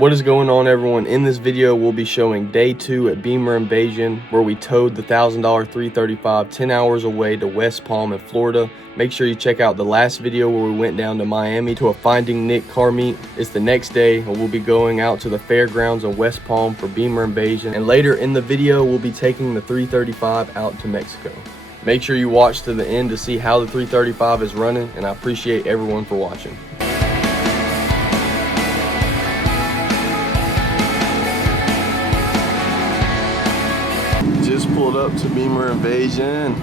What is going on, everyone? In this video we'll be showing day 2 at Beamer Invasion, where we towed the $1,000 335 10 hours away to West Palm in Florida. Make sure you check out the last video where we went down to Miami to a Finding Nick car meet. It's the next day and we'll be going out to the fairgrounds in West Palm for Beamer Invasion, and later in the video we'll be taking the 335 out to Mexico. Make sure you watch to the end to see how the 335 is running, and I appreciate everyone for watching. Just pulled up to Beamer Invasion.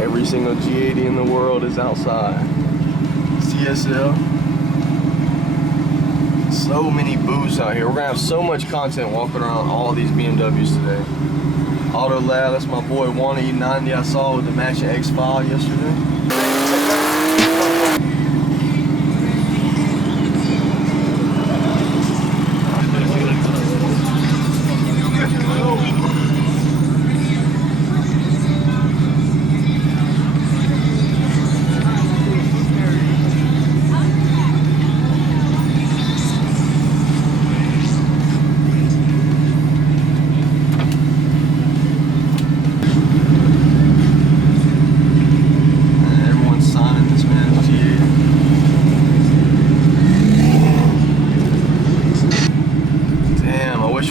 Every single G80 in the world is outside. CSL. So many booths out here. We're gonna have so much content walking around all these BMWs today. Auto Lab, that's my boy Juan E90 I saw with the matching X5 yesterday.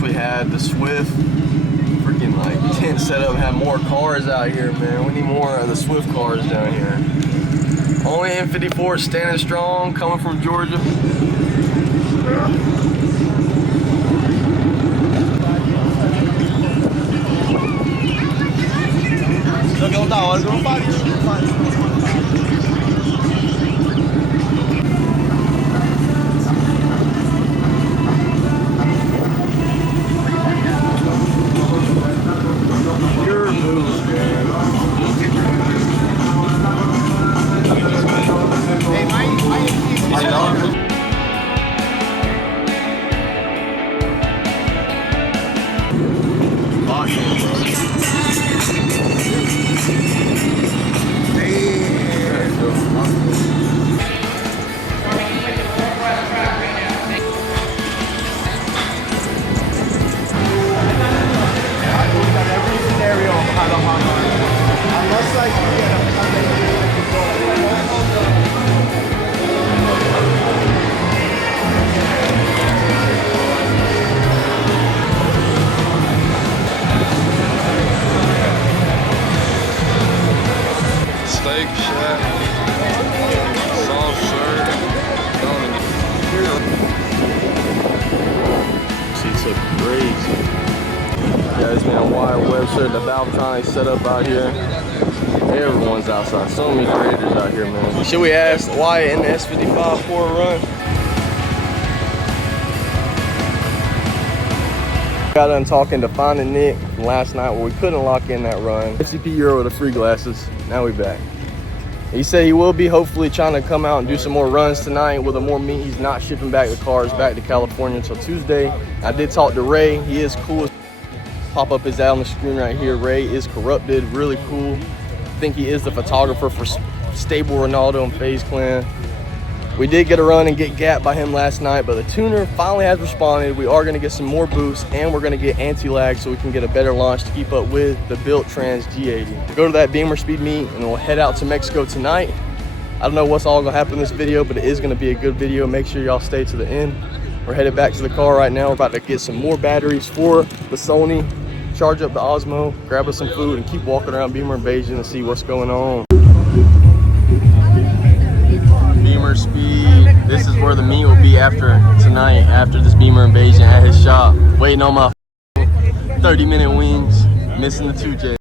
We had the Swift freaking like tent set up, have more cars out here, man. We need more of the Swift cars down here. Only M54 standing strong, coming from Georgia. Steak shack, soft serve, seats look crazy. Yeah, it's been a wide website, the Valvetronic setup out here. Everyone's outside, so many creators out here, man. Should we ask why in the S55 for a run? Got done talking to Finding Nick from last night where we couldn't lock in that run. €50 with the free glasses. Now we back. He said he will be hopefully trying to come out and do some more runs tonight with a more meet. He's not shipping back the cars back to California until Tuesday. I did talk to Ray. He is cool. Pop up his ad on the screen right here. Ray is Corrupted, really cool. I think he is the photographer for Stable Ronaldo and FaZe Clan. We did get a run and get gapped by him last night, but the tuner finally has responded. We are going to get some more boosts, and we're going to get anti-lag so we can get a better launch to keep up with the built Trans G80. Go to that Beamer Speed meet, and we'll head out to Mexico tonight. I don't know what's all going to happen in this video, but it is going to be a good video. Make sure y'all stay to the end. We're headed back to the car right now. We're about to get some more batteries for the Sony, charge up the Osmo, grab us some food, and keep walking around Beamer Invasion and see what's going on. Beamer Speed. This is where the meet will be tonight, after this Beamer Invasion at his shop. Waiting on my 30-minute wings, missing the 2J.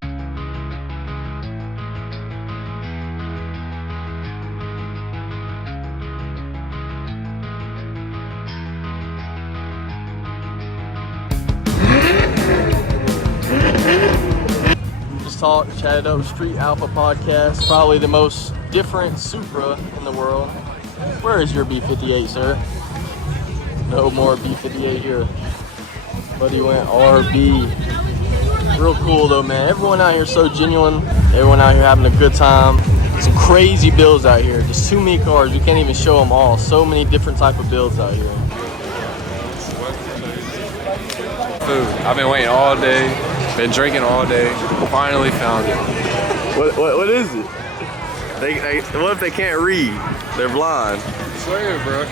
Chatted Up Street Alpha podcast, probably the most different Supra in the world. Where is your B58, sir? No more B58 here. Buddy went RB. Real cool though, man. Everyone out here is so genuine. Everyone out here having a good time. Some crazy builds out here. Just too many cars. We can't even show them all. So many different type of builds out here. Food. I've been waiting all day. Been drinking all day. Finally found it. What is it? What if they can't read? They're blind. I swear, bro.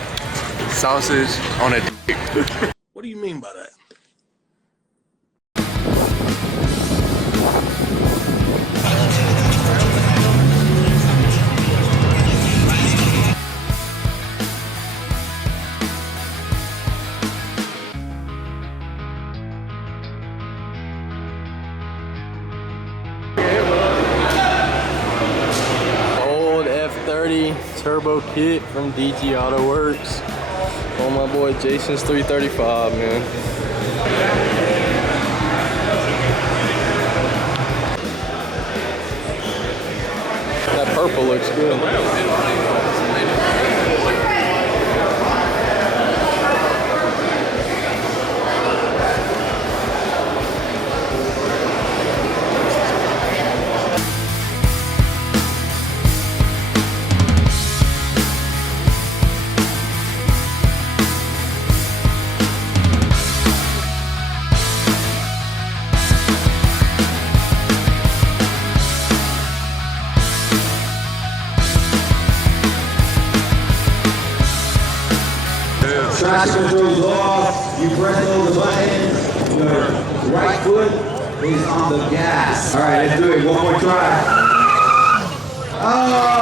Sausage on a dick. What do you mean by that? Old F30 turbo kit from DG Auto Works. Oh, my boy Jason's 335, man. That purple looks good. Traction goes off, you press on the button, your right foot is on the gas. All right, let's do it, one more try. Oh!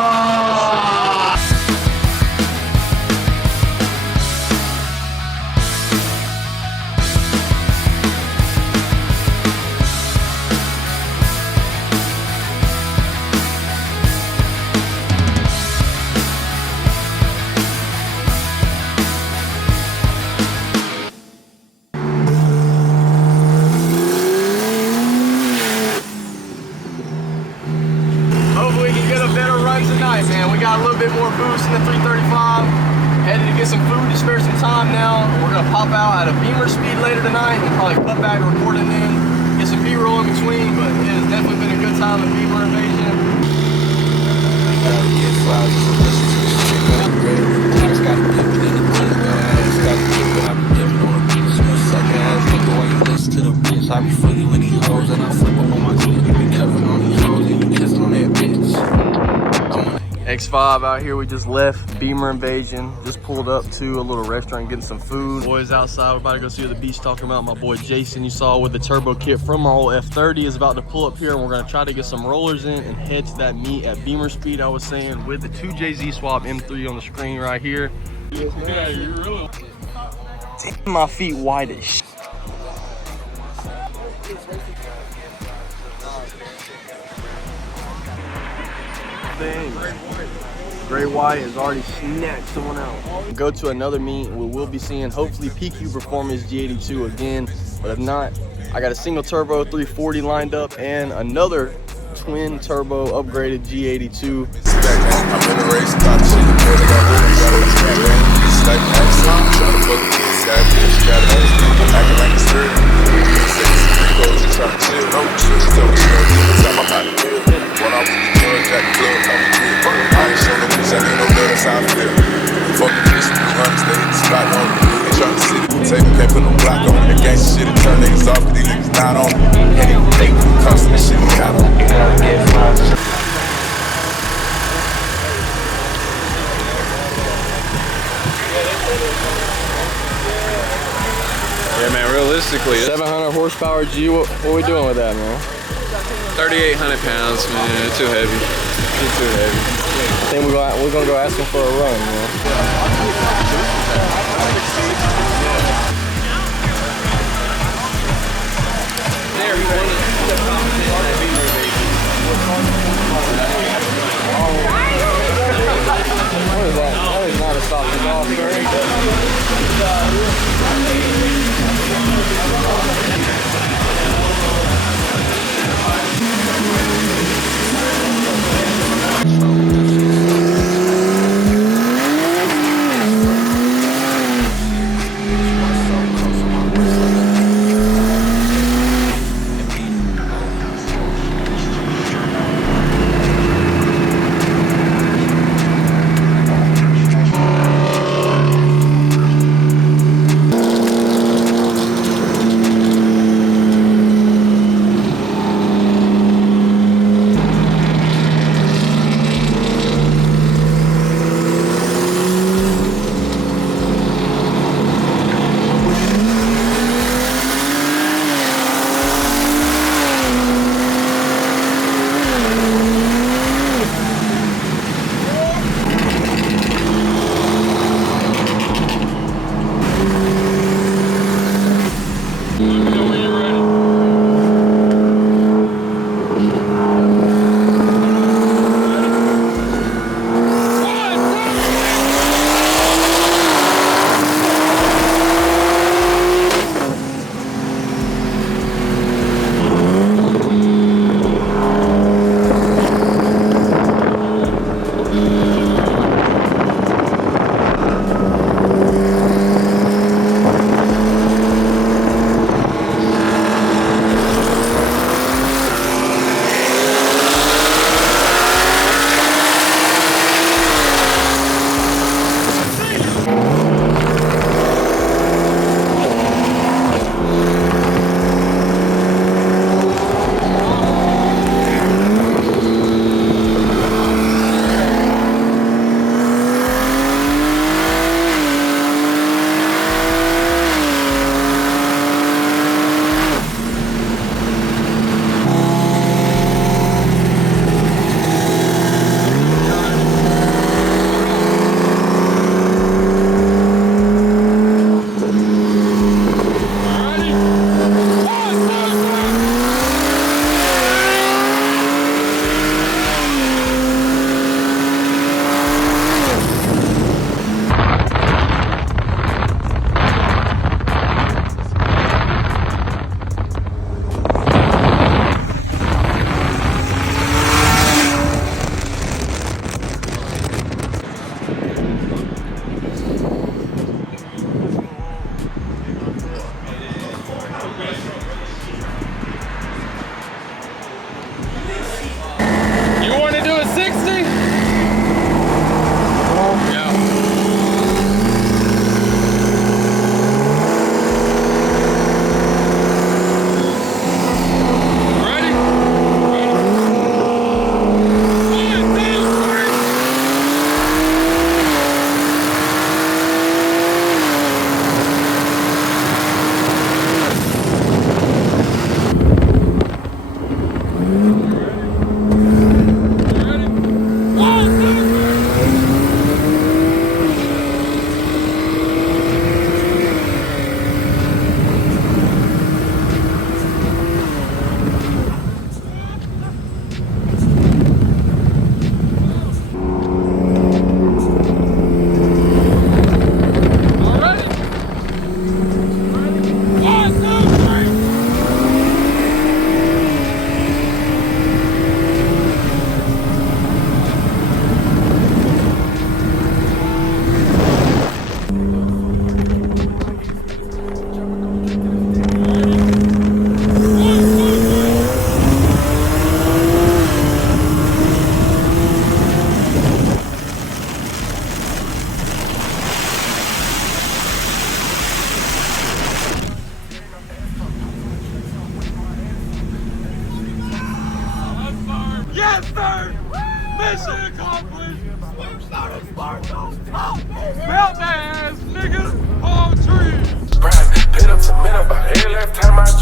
Tonight, man, we got a little bit more boost in the 335. Headed to get some food to spare some time now. We're gonna pop out at a Beamer speed later tonight. We'll probably cut back and record it in, get some B-roll in between, but it has definitely been a good time at Beamer Invasion. I be funny when he hoes and I flip up on my clip. You be careful on these hoes and you kissing on that bitch. X5 out here, we just left Beamer Invasion. Just pulled up to a little restaurant getting some food. Boys outside, we're about to go see what the beach talking about. My boy Jason, you saw with the turbo kit from our old F30 is about to pull up here, and we're gonna try to get some rollers in and head to that meet at Beamer speed I was saying, with the 2JZ Swap M3 on the screen right here. Yeah, you really. Damn, my feet white as shit. Gray White has already snatched someone out. Go to another meet. We will be seeing hopefully PQ Performance G82 again, but if not, I got a single turbo 340 lined up and another twin turbo upgraded G82. I'm in a race, thought she the boy that got really got it. It's like accent, trying to fuck with this guy, bitch, got it. Acting like it's third. She trying to chill, no chill, so she don't give a time, I'm out of here. When I was the judge at the club, I'm a kid. I ain't show no bitch, I ain't no better, that's how I feel. Fucking bitch, we run, stay at the spot on it. They trying to sit at the table, can't put no block on it. The gangsta shit, and turn niggas off, but these niggas not on it. Can't even take the cost of this shit, we got on it. Yeah, man, realistically, 700 horsepower G, what are we doing with that, man? 3,800 pounds, man, too heavy. Too heavy. I think we're gonna go ask him for a run, man. There, he wanted What is that? That is not a sausage off,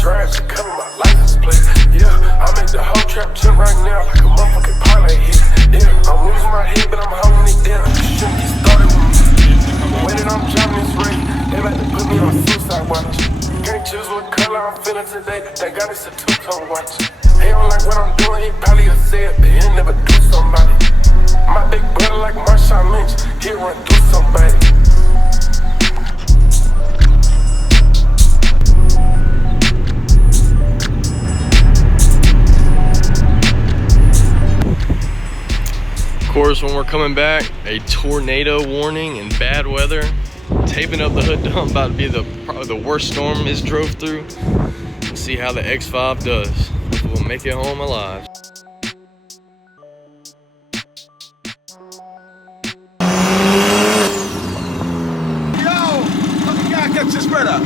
drive, she cover my license plate. Yeah, I make the whole trap jump right now like a motherfucking pilot hit. Yeah, I'm losing my head, but I'm holding it down. You shouldn't get started with me. The way that I'm driving this race, they about to put me on suicide watch. Can't choose what color I'm feeling today. They got us a two-tone watch. He don't like what I'm doing, he probably a said, but he'll never do somebody. My big brother like Marshawn Lynch, he'll run through somebody. Of course, when we're coming back, a tornado warning and bad weather. Taping up the hood dump, about to be probably the worst storm it's drove through. Let's see how the X5 does. If we'll make it home alive. Yo, fucking guy, catch this brother.